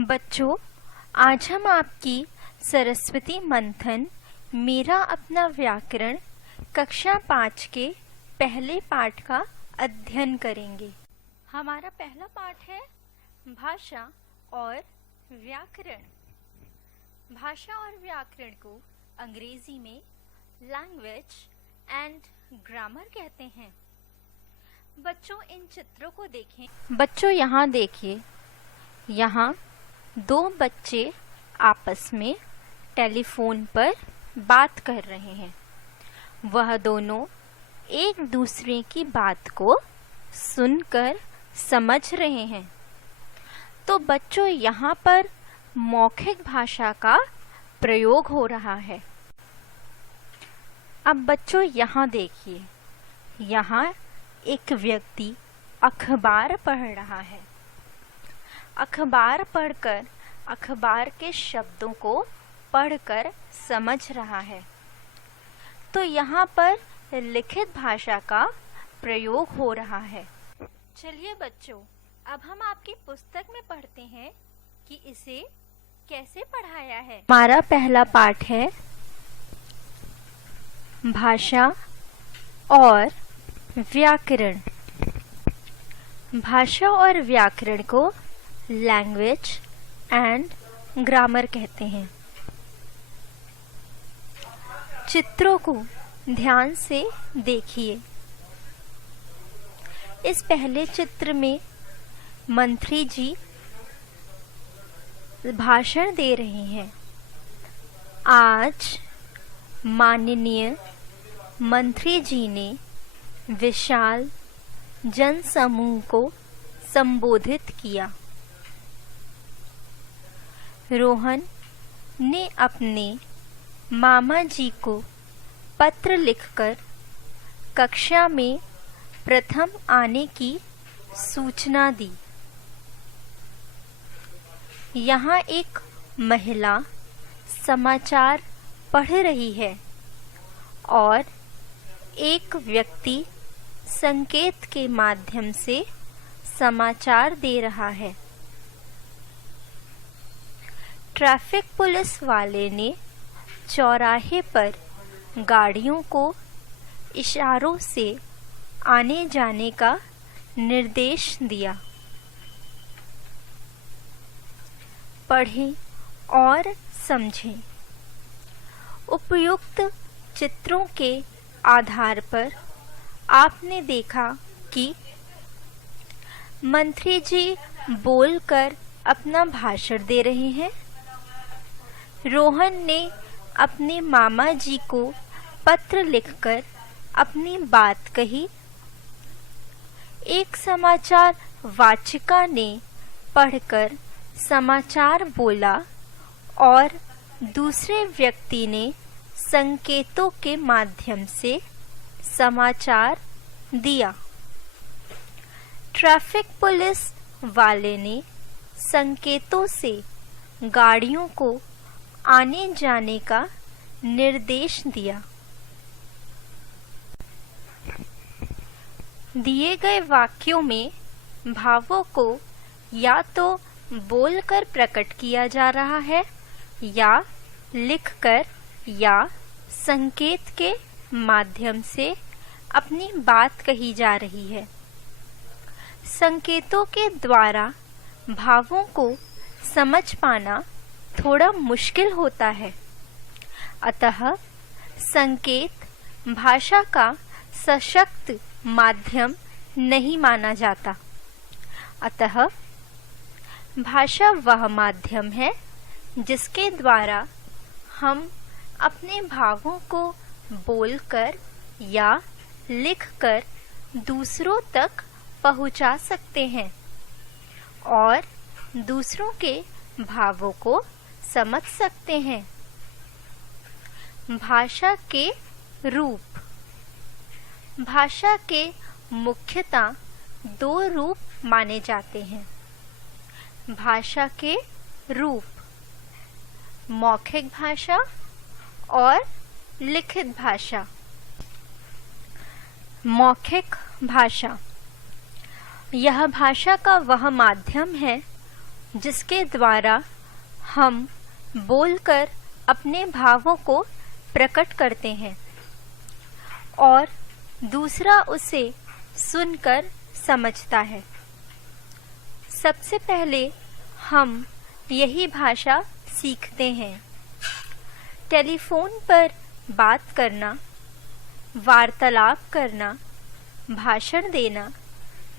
बच्चों, आज हम आपकी सरस्वती मंथन मेरा अपना व्याकरण कक्षा 5 के पहले पाठ का अध्ययन करेंगे। हमारा पहला पाठ है भाषा और व्याकरण। भाषा और व्याकरण को अंग्रेजी में लैंग्वेज एंड ग्रामर कहते हैं। बच्चों, इन चित्रों को देखें। बच्चों, यहाँ देखिए, यहाँ दो बच्चे आपस में टेलीफोन पर बात कर रहे हैं। वह दोनों एक दूसरे की बात को सुनकर समझ रहे हैं। तो बच्चों, यहाँ पर मौखिक भाषा का प्रयोग हो रहा है। अब बच्चों, यहाँ देखिए, यहाँ एक व्यक्ति अखबार पढ़ रहा है। अखबार पढ़कर अखबार के शब्दों को पढ़कर समझ रहा है। तो यहाँ पर लिखित भाषा का प्रयोग हो रहा है। चलिए बच्चों, अब हम आपकी पुस्तक में पढ़ते हैं कि इसे कैसे पढ़ाया है। हमारा पहला पाठ है भाषा और व्याकरण। भाषा और व्याकरण को लैंग्वेज एंड ग्रामर कहते हैं। चित्रों को ध्यान से देखिए। इस पहले चित्र में मंत्री जी भाषण दे रहे हैं। आज माननीय मंत्री जी ने विशाल जनसमूह को संबोधित किया। रोहन ने अपने मामा जी को पत्र लिखकर कक्षा में प्रथम आने की सूचना दी। यहाँ एक महिला समाचार पढ़ रही है और एक व्यक्ति संकेत के माध्यम से समाचार दे रहा है। ट्रैफिक पुलिस वाले ने चौराहे पर गाड़ियों को इशारों से आने जाने का निर्देश दिया। पढ़ें और समझें। उपयुक्त चित्रों के आधार पर आपने देखा कि मंत्री जी बोलकर अपना भाषण दे रहे हैं। रोहन ने अपने मामा जी को पत्र लिखकर अपनी बात कही। एक समाचार वाचिका ने पढ़कर समाचार बोला और दूसरे व्यक्ति ने संकेतों के माध्यम से समाचार दिया। ट्रैफिक पुलिस वाले ने संकेतों से गाड़ियों को आने जाने का निर्देश दिया। दिए गए वाक्यों में भावों को या तो बोलकर प्रकट किया जा रहा है या लिखकर या संकेत के माध्यम से अपनी बात कही जा रही है। संकेतों के द्वारा भावों को समझ पाना थोड़ा मुश्किल होता है। अतः संकेत भाषा का सशक्त माध्यम नहीं माना जाता। अतः भाषा वह माध्यम है जिसके द्वारा हम अपने भावों को बोलकर या लिखकर दूसरों तक पहुंचा सकते हैं और दूसरों के भावों को समझ सकते हैं। भाषा के रूप। भाषा के मुख्यतः दो रूप माने जाते हैं। भाषा के रूप मौखिक भाषा और लिखित भाषा। मौखिक भाषा यह भाषा का वह माध्यम है जिसके द्वारा हम बोलकर अपने भावों को प्रकट करते हैं और दूसरा उसे सुनकर समझता है। सबसे पहले हम यही भाषा सीखते हैं। टेलीफोन पर बात करना, वार्तालाप करना, भाषण देना,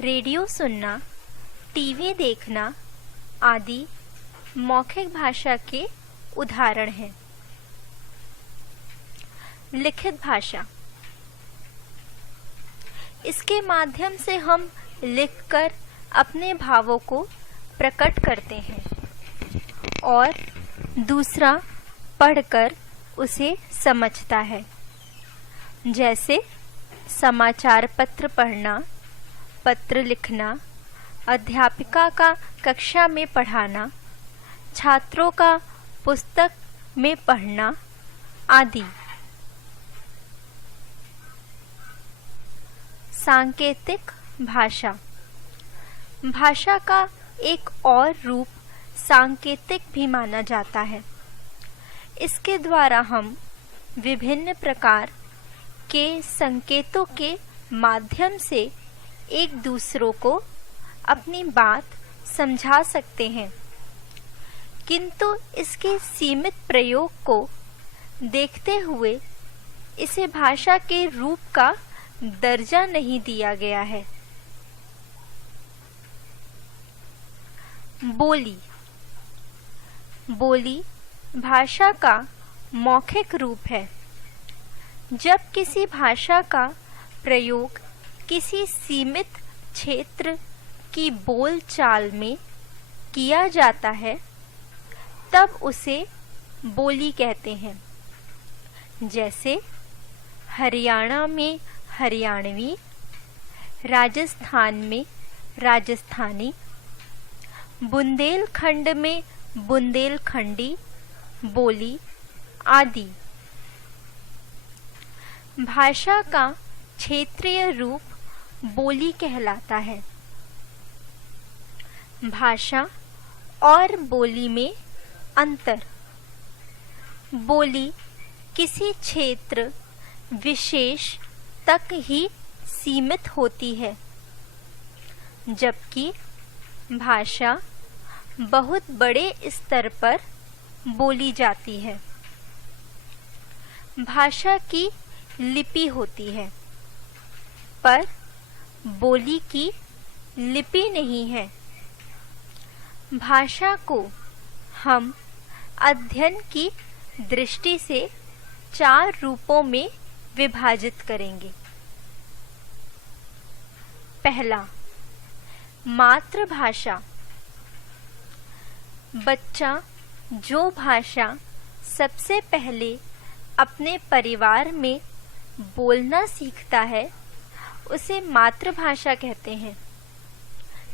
रेडियो सुनना, टीवी देखना आदि मौखिक भाषा के उदाहरण हैं। लिखित भाषा, इसके माध्यम से हम लिखकर अपने भावों को प्रकट करते हैं और दूसरा पढ़कर उसे समझता है। जैसे समाचार पत्र पढ़ना, पत्र लिखना, अध्यापिका का कक्षा में पढ़ाना, छात्रों का पुस्तक में पढ़ना आदि। सांकेतिक भाषा, भाषा का एक और रूप सांकेतिक भी माना जाता है। इसके द्वारा हम विभिन्न प्रकार के संकेतों के माध्यम से एक दूसरों को अपनी बात समझा सकते हैं, किंतु इसके सीमित प्रयोग को देखते हुए इसे भाषा के रूप का दर्जा नहीं दिया गया है। बोली, बोली भाषा का मौखिक रूप है। जब किसी भाषा का प्रयोग किसी सीमित क्षेत्र की बोलचाल में किया जाता है तब उसे बोली कहते हैं। जैसे हरियाणा में हरियाणवी, राजस्थान में राजस्थानी, बुंदेलखंड में बुंदेलखंडी बोली आदि। भाषा का क्षेत्रीय रूप बोली कहलाता है। भाषा और बोली में अंतर। बोली किसी क्षेत्र विशेष तक ही सीमित होती है, जबकि भाषा बहुत बड़े स्तर पर बोली जाती है। भाषा की लिपि होती है, पर बोली की लिपि नहीं है। भाषा को हम अध्ययन की दृष्टि से 4 रूपों में विभाजित करेंगे। पहला, मातृभाषा। बच्चा जो भाषा सबसे पहले अपने परिवार में बोलना सीखता है उसे मातृभाषा कहते हैं।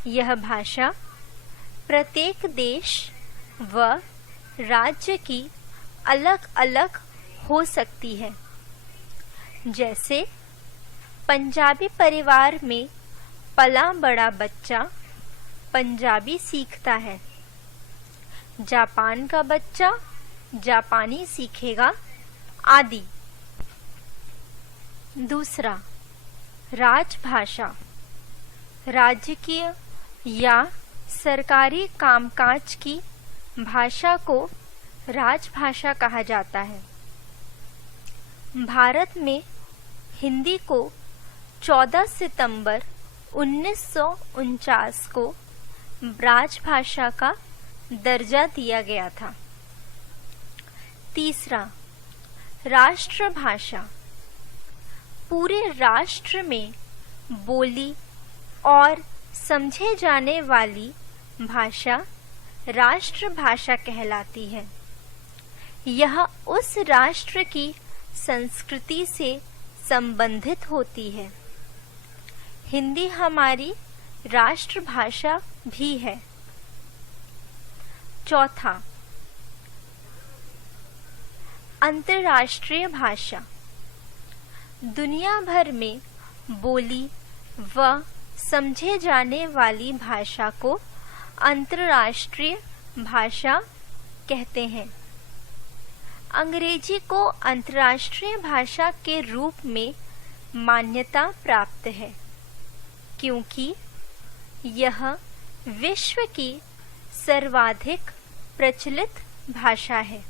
यह भाषा प्रत्येक देश व राज्य की अलग-अलग हो सकती है। जैसे पंजाबी परिवार में पला बड़ा बच्चा पंजाबी सीखता है, जापान का बच्चा जापानी सीखेगा आदि। दूसरा, राजभाषा। राजकीय या सरकारी कामकाज की भाषा को राजभाषा कहा जाता है। भारत में हिंदी को 14 सितंबर 1949 को राजभाषा का दर्जा दिया गया था। तीसरा, राष्ट्रभाषा। पूरे राष्ट्र में बोली और समझे जाने वाली भाषा राष्ट्रभाषा कहलाती है। यह उस राष्ट्र की संस्कृति से संबंधित होती है। हिंदी हमारी राष्ट्रभाषा भी है। चौथा, अंतर्राष्ट्रीय भाषा। दुनिया भर में बोली व समझे जाने वाली भाषा को अंतर्राष्ट्रीय भाषा कहते हैं। अंग्रेजी को अंतर्राष्ट्रीय भाषा के रूप में मान्यता प्राप्त है क्योंकि यह विश्व की सर्वाधिक प्रचलित भाषा है।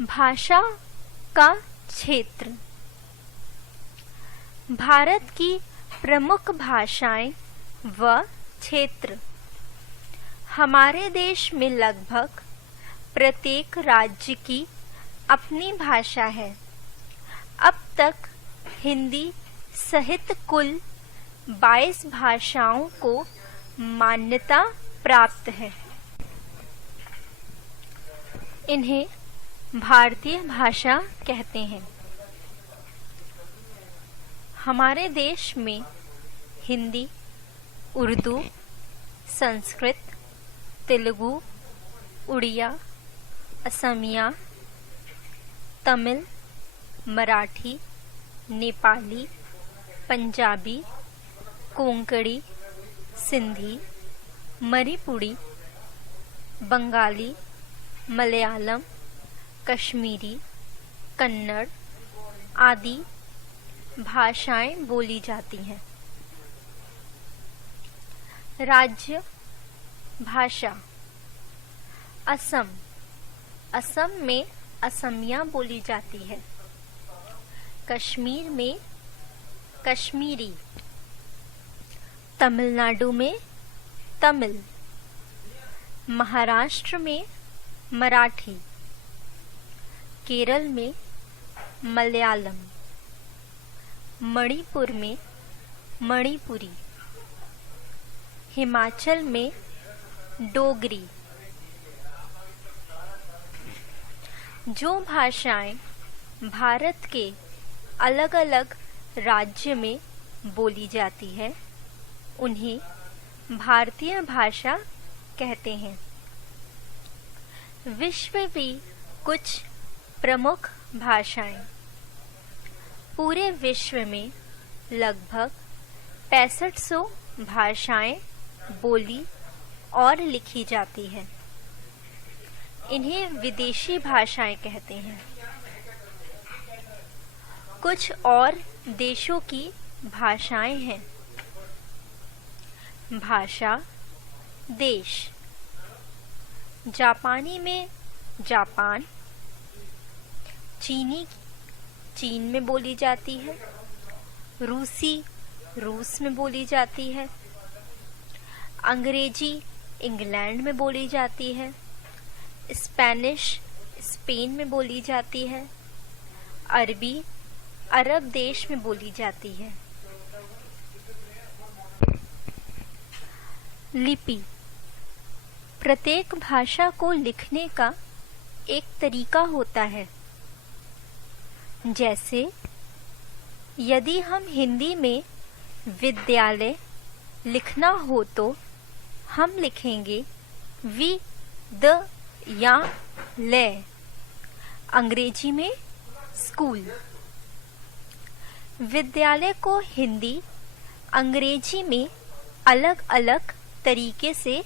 भाषा का क्षेत्र। भारत की प्रमुख भाषाएं व क्षेत्र। हमारे देश में लगभग प्रत्येक राज्य की अपनी भाषा है। अब तक हिंदी सहित कुल 22 भाषाओं को मान्यता प्राप्त है। इन्हें भारतीय भाषा कहते हैं। हमारे देश में हिंदी, उर्दू, संस्कृत, तेलुगु, उड़िया, असमिया, तमिल, मराठी, नेपाली, पंजाबी, कोंकणी, सिंधी, मणिपुरी, बंगाली, मलयालम, कश्मीरी, कन्नड़ आदि भाषाएं बोली जाती हैं। राज्य भाषा। असम। असम में असमिया बोली जाती है। कश्मीर में कश्मीरी। तमिलनाडु में तमिल। महाराष्ट्र में मराठी। केरल में मलयालम। मणिपुर में मणिपुरी। हिमाचल में डोगरी। जो भाषाएं भारत के अलग अलग राज्य में बोली जाती है उन्हें भारतीय भाषा कहते हैं। विश्व की कुछ प्रमुख भाषाएं। पूरे विश्व में लगभग 6500 भाषाएं बोली और लिखी जाती हैं। इन्हें विदेशी भाषाएं कहते हैं। कुछ और देशों की भाषाएं हैं। भाषा देश। जापानी में जापान। चीनी चीन में बोली जाती है। रूसी रूस में बोली जाती है। अंग्रेजी इंग्लैंड में बोली जाती है। स्पेनिश स्पेन में बोली जाती है। अरबी अरब देश में बोली जाती है। लिपि। प्रत्येक भाषा को लिखने का एक तरीका होता है। जैसे यदि हम हिंदी में विद्यालय लिखना हो तो हम लिखेंगे वि द या ले। अंग्रेजी में स्कूल। विद्यालय को हिंदी अंग्रेजी में अलग अलग तरीके से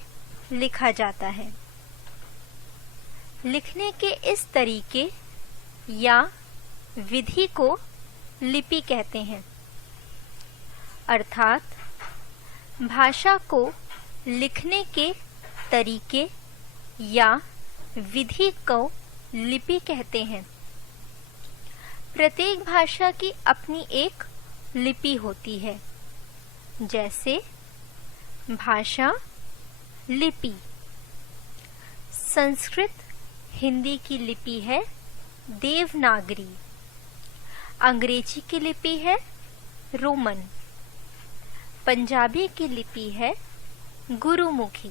लिखा जाता है। लिखने के इस तरीके या विधि को लिपि कहते हैं। अर्थात भाषा को लिखने के तरीके या विधि को लिपि कहते हैं। प्रत्येक भाषा की अपनी एक लिपि होती है। जैसे भाषा लिपि। संस्कृत हिंदी की लिपि है देवनागरी। अंग्रेजी की लिपि है रोमन। पंजाबी की लिपि है गुरुमुखी।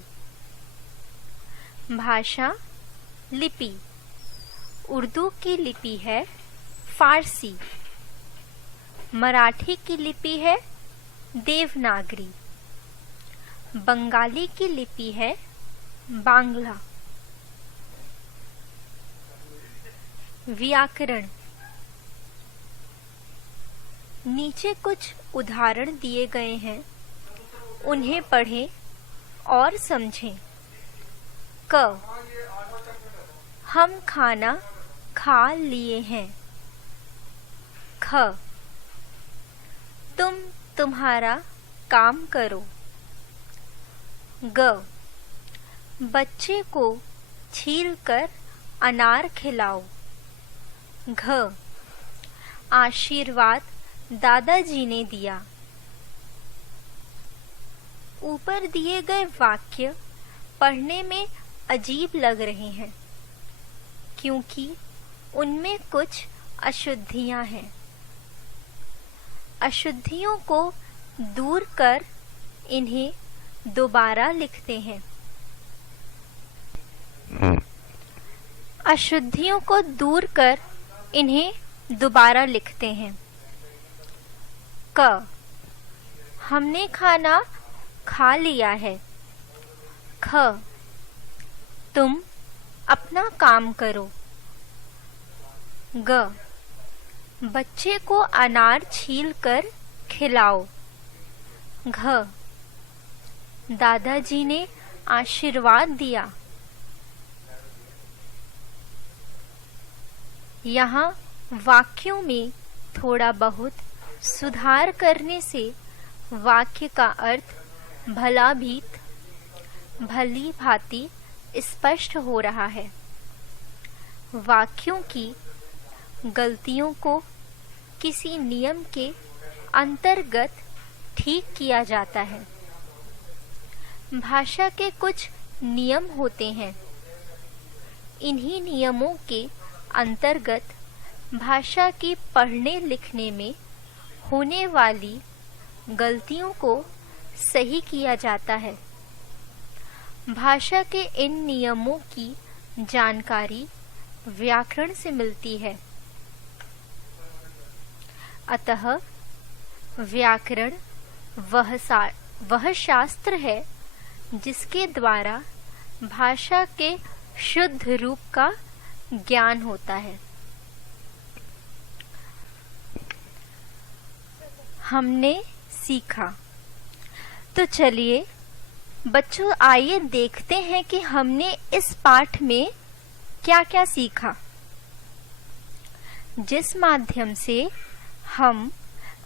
भाषा लिपि। उर्दू की लिपि है फारसी। मराठी की लिपि है देवनागरी। बंगाली की लिपि है बांग्ला। व्याकरण। नीचे कुछ उदाहरण दिए गए हैं उन्हें पढ़ें और समझें। क, हम खाना खा लिए हैं। ख, तुम तुम्हारा काम करो। ग, बच्चे को छीलकर अनार खिलाओ। घ, आशीर्वाद दादाजी ने दिया। ऊपर दिए गए वाक्य पढ़ने में अजीब लग रहे हैं क्योंकि उनमें कुछ अशुद्धियां हैं। अशुद्धियों को दूर कर इन्हें दोबारा लिखते हैं। अशुद्धियों को दूर कर इन्हें दोबारा लिखते हैं। क, हमने खाना खा लिया है। ख, तुम अपना काम करो। ग, बच्चे को अनार छीलकर खिलाओ। घ, दादाजी ने आशीर्वाद दिया। यहाँ वाक्यों में थोड़ा बहुत सुधार करने से वाक्य का अर्थ भली भांति स्पष्ट हो रहा है। वाक्यों की गलतियों को किसी नियम के अंतर्गत ठीक किया जाता है। भाषा के कुछ नियम होते हैं। इन्हीं नियमों के अंतर्गत भाषा की पढ़ने लिखने में होने वाली गलतियों को सही किया जाता है। भाषा के इन नियमों की जानकारी व्याकरण से मिलती है। अतः व्याकरण वह शास्त्र है जिसके द्वारा भाषा के शुद्ध रूप का ज्ञान होता है। हमने सीखा। तो चलिए बच्चों, आइए देखते हैं कि हमने इस पाठ में क्या क्या सीखा, जिस माध्यम से हम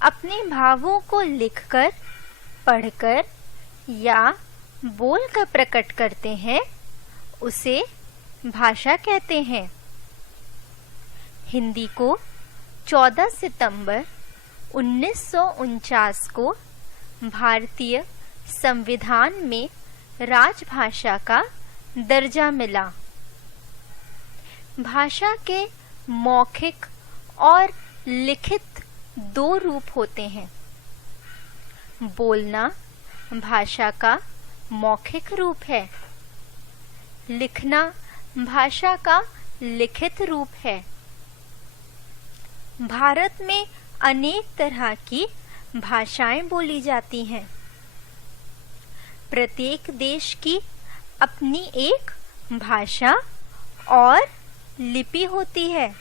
अपने भावों को लिखकर, पढ़कर या बोलकर प्रकट करते हैं, उसे भाषा कहते हैं। हिंदी को 14 सितंबर 1949 को भारतीय संविधान में राजभाषा का दर्जा मिला। भाषा के मौखिक और लिखित दो रूप होते हैं। बोलना भाषा का मौखिक रूप है, लिखना भाषा का लिखित रूप है। भारत में अनेक तरह की भाषाएं बोली जाती हैं। प्रत्येक देश की अपनी एक भाषा और लिपि होती है।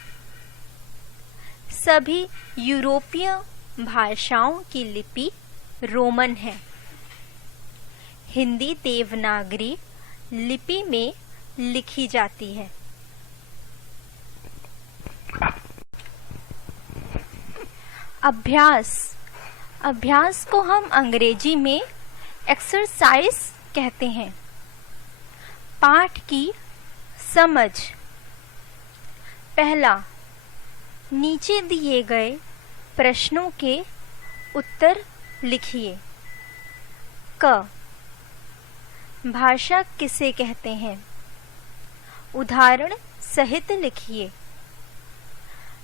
सभी यूरोपीय भाषाओं की लिपि रोमन है। हिंदी देवनागरी लिपि में लिखी जाती है। अभ्यास को हम अंग्रेजी में एक्सरसाइज कहते हैं। पाठ की समझ। पहला, नीचे दिए गए प्रश्नों के उत्तर लिखिए। क, भाषा किसे कहते हैं? उदाहरण सहित लिखिए।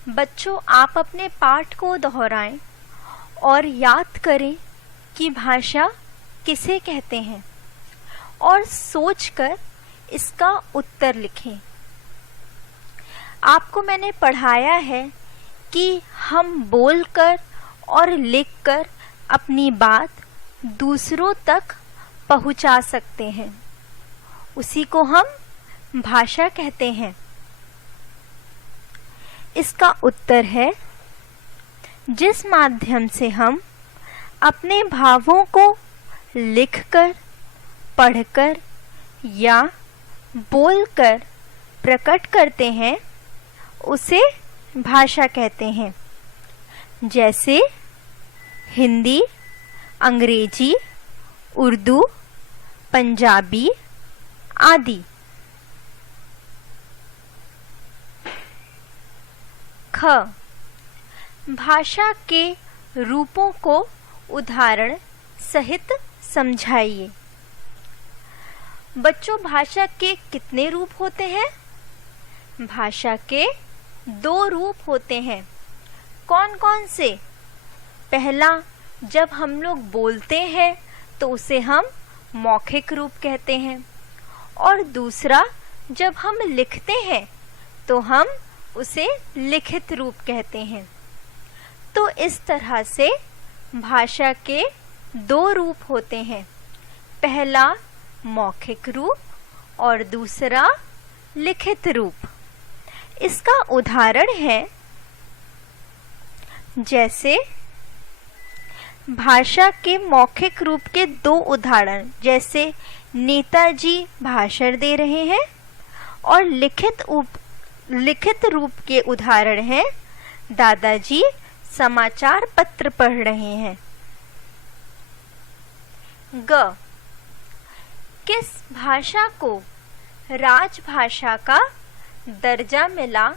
बच्चों, आप अपने पाठ को दोहराएं और याद करें कि भाषा किसे कहते हैं और सोचकर इसका उत्तर लिखें। आपको मैंने पढ़ाया है कि हम बोलकर और लिखकर अपनी बात दूसरों तक पहुंचा सकते हैं। उसी को हम भाषा कहते हैं। इसका उत्तर है जिस माध्यम से हम अपने भावों को लिखकर, पढ़कर या बोलकर प्रकट करते हैं उसे भाषा कहते हैं। जैसे हिंदी, अंग्रेजी, उर्दू, पंजाबी आदि। ख, भाषा के रूपों को उदाहरण सहित समझाइए। बच्चों, भाषा के कितने रूप होते हैं? भाषा के 2 रूप होते हैं। कौन कौन से? पहला, जब हम लोग बोलते हैं तो उसे हम मौखिक रूप कहते हैं, और दूसरा, जब हम लिखते हैं तो हम उसे लिखित रूप कहते हैं। तो इस तरह से भाषा के 2 रूप होते हैं, पहला मौखिक रूप और दूसरा लिखित रूप। इसका उदाहरण है, जैसे भाषा के मौखिक रूप के 2 उदाहरण, जैसे नेताजी भाषण दे रहे हैं, और लिखित रूप के उदाहरण हैं, दादाजी समाचार पत्र पढ़ रहे हैं। ग, किस भाषा को राजभाषा का दर्जा मिला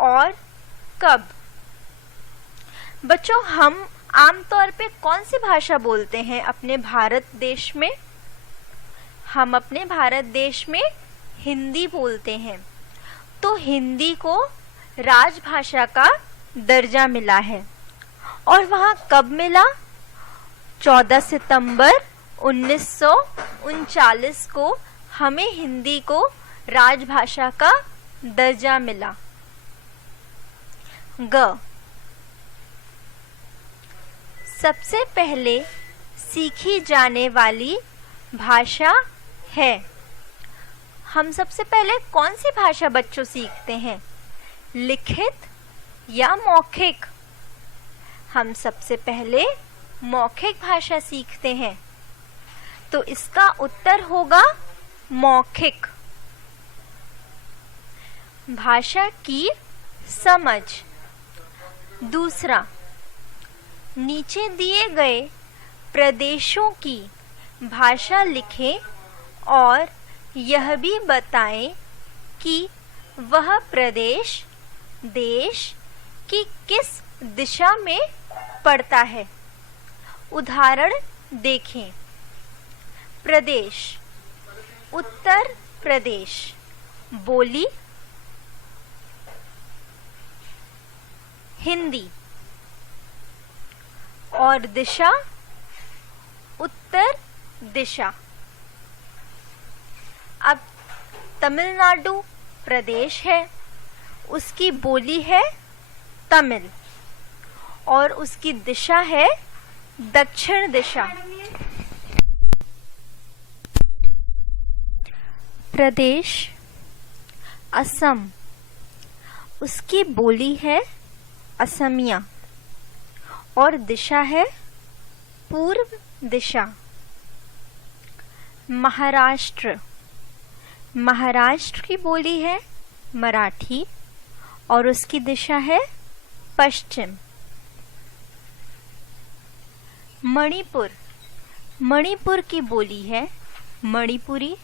और कब? बच्चों, हम आमतौर पे कौन सी भाषा बोलते हैं अपने भारत देश में? हम अपने भारत देश में हिंदी बोलते हैं। तो हिंदी को राजभाषा का दर्जा मिला है। और वहाँ कब मिला? 14 सितंबर 1939 को हमें हिंदी को राजभाषा का दर्जा मिला। ग, सबसे पहले सीखी जाने वाली भाषा है। हम सबसे पहले कौन सी भाषा बच्चों सीखते हैं? लिखित या मौखिक? हम सबसे पहले मौखिक भाषा सीखते हैं। तो इसका उत्तर होगा मौखिक। भाषा की समझ। दूसरा, नीचे दिए गए प्रदेशों की भाषा लिखें और यह भी बताएं कि वह प्रदेश देश की किस दिशा में पड़ता है। उदाहरण देखें। प्रदेश, उत्तर प्रदेश। बोली हिंदी, और दिशा उत्तर दिशा। अब तमिलनाडु प्रदेश है, उसकी बोली है तमिल और उसकी दिशा है दक्षिण दिशा। प्रदेश असम, उसकी बोली है असमिया और दिशा है पूर्व दिशा। महाराष्ट्र, महाराष्ट्र की बोली है मराठी और उसकी दिशा है पश्चिम। मणिपुर, मणिपुर की बोली है मणिपुरी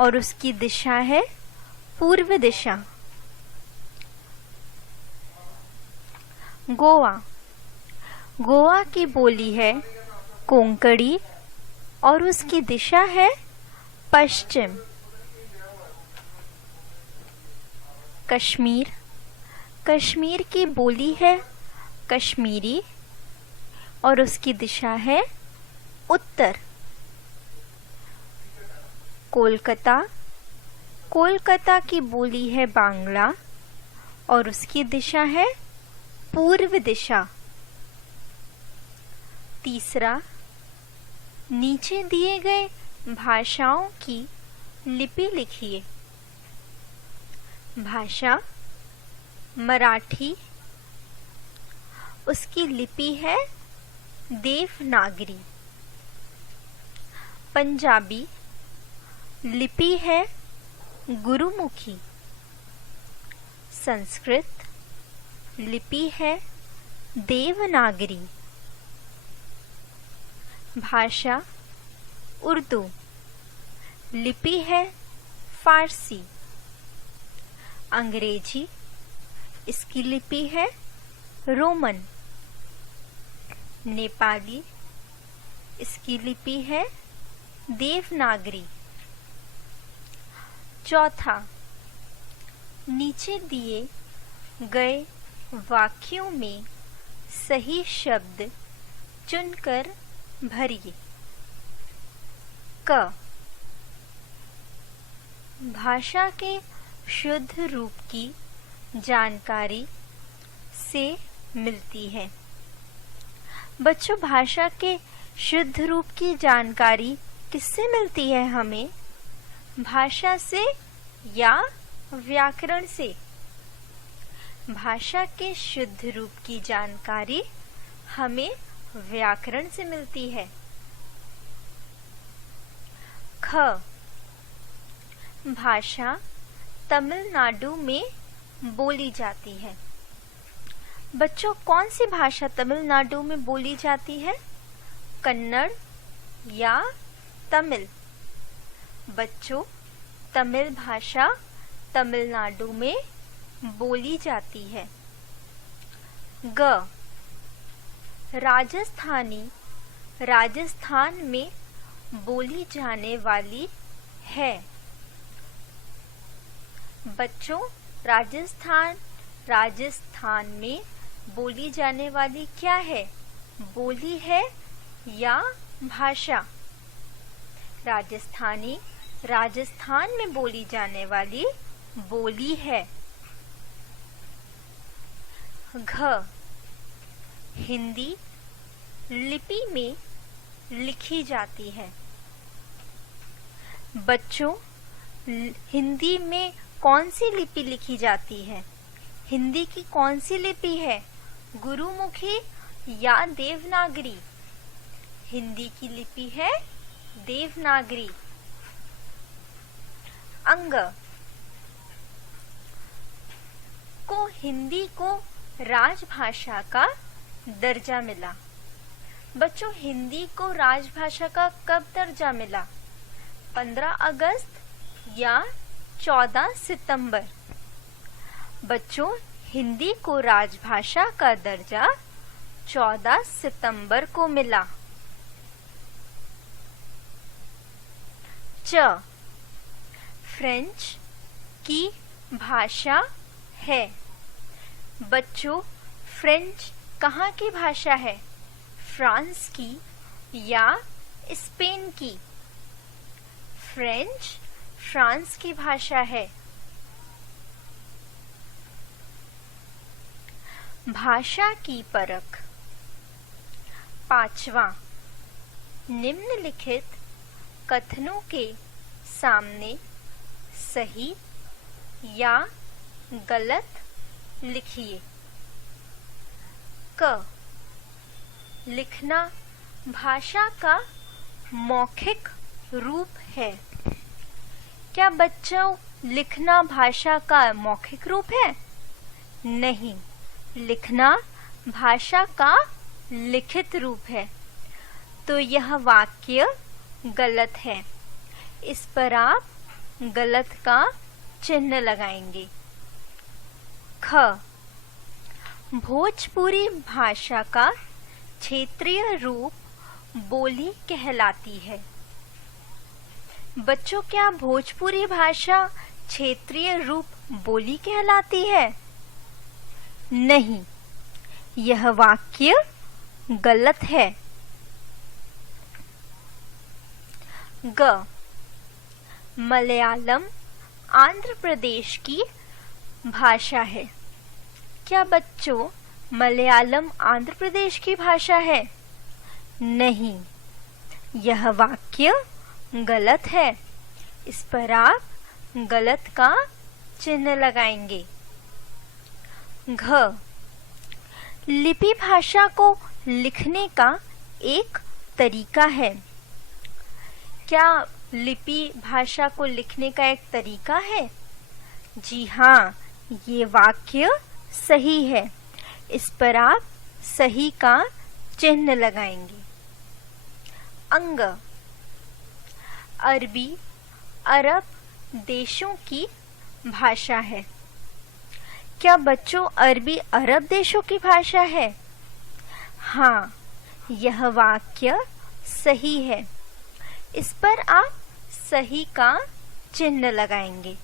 और उसकी दिशा है पूर्व दिशा। गोवा, गोवा की बोली है कोंकणी और उसकी दिशा है पश्चिम। कश्मीर, कश्मीर की बोली है कश्मीरी और उसकी दिशा है उत्तर। कोलकाता, कोलकाता की बोली है बांग्ला और उसकी दिशा है पूर्व दिशा। तीसरा, नीचे दिए गए भाषाओं की लिपि लिखिए। भाषा मराठी, उसकी लिपि है देवनागरी। पंजाबी लिपि है गुरुमुखी। संस्कृत लिपि है देवनागरी। भाषा उर्दू लिपि है फारसी। अंग्रेजी इसकी लिपि है रोमन। नेपाली इसकी लिपि है देवनागरी। चौथा, नीचे दिए गए वाक्यों में सही शब्द चुनकर भरिए। क, भाषा के शुद्ध रूप की जानकारी से मिलती है। बच्चों, भाषा के शुद्ध रूप की जानकारी किससे मिलती है हमें? भाषा से या व्याकरण से? भाषा के शुद्ध रूप की जानकारी हमें व्याकरण से मिलती है। ख, भाषा तमिलनाडु में बोली जाती है। बच्चों, कौन सी भाषा तमिलनाडु में बोली जाती है? कन्नड़ या तमिल? बच्चों, तमिल भाषा तमिलनाडु में बोली जाती है। ग, राजस्थानी राजस्थान में बोली जाने वाली है। बच्चों, राजस्थान में बोली जाने वाली क्या है? बोली है या भाषा? राजस्थानी राजस्थान में बोली जाने वाली बोली है। घ, हिंदी लिपि में लिखी जाती है। बच्चों, हिंदी में कौन सी लिपि लिखी जाती है? हिंदी की कौन सी लिपि है? गुरुमुखी या देवनागरी? हिंदी की लिपि है देवनागरी। अंग, को हिंदी को राजभाषा का दर्जा मिला। बच्चों, हिंदी को राजभाषा का कब दर्जा मिला? 15 अगस्त या 14 सितंबर? बच्चों, हिंदी को राजभाषा का दर्जा 14 सितंबर को मिला। च, फ्रेंच की भाषा है। बच्चों, फ्रेंच कहाँ की भाषा है? फ्रांस की या स्पेन की? फ्रेंच फ्रांस की भाषा है। भाषा की परख। 5वां, निम्नलिखित कथनों के सामने सही या गलत लिखिए। क, लिखना भाषा का मौखिक रूप है। क्या बच्चों, लिखना भाषा का मौखिक रूप है? नहीं, लिखना भाषा का लिखित रूप है। तो यह वाक्य गलत है। इस पर आप गलत का चिन्ह लगाएंगे। ख, भोजपुरी भाषा का क्षेत्रीय रूप बोली कहलाती है। बच्चों, क्या भोजपुरी भाषा क्षेत्रीय रूप बोली कहलाती है? नहीं, यह वाक्य गलत है। ग, मलयालम आंध्र प्रदेश की भाषा है। क्या बच्चों, मलयालम आंध्र प्रदेश की भाषा है? नहीं, यह वाक्य गलत है। इस पर आप गलत का चिन्ह लगाएंगे। घ, लिपि भाषा को लिखने का एक तरीका है। क्या लिपि भाषा को लिखने का एक तरीका है? जी हाँ, ये वाक्य सही है। इस पर आप सही का चिन्ह लगाएंगे। अंग, अरबी अरब देशों की भाषा है। क्या बच्चों अरबी अरब देशों की भाषा है? हाँ, यह वाक्य सही है। इस पर आप सही का चिन्ह लगाएंगे।